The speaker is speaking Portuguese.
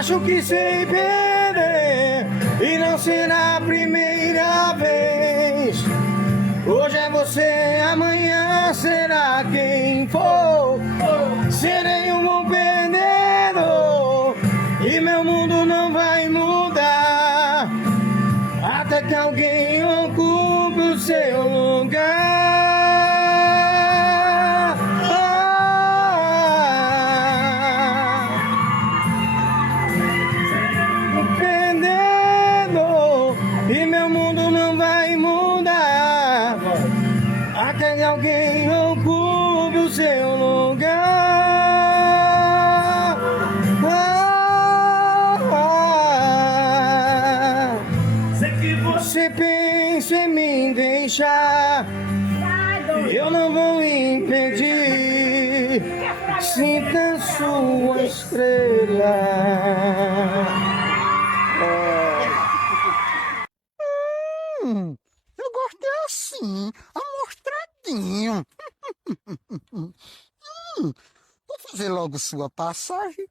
Acho que sei perder e não será a primeira vez. Hoje é você, amanhã será quem for. Serei um bom perdedor e meu mundo não vai mudar até que alguém ocupe o seu lugar. Perdedor e meu mundo não vai mudar até que alguém ocupe o seu lugar. Sei que você pensa em me deixar, eu não vou impedir. Sinta sua estrela. Eu gostei assim, amostradinho. Vou fazer logo sua passagem.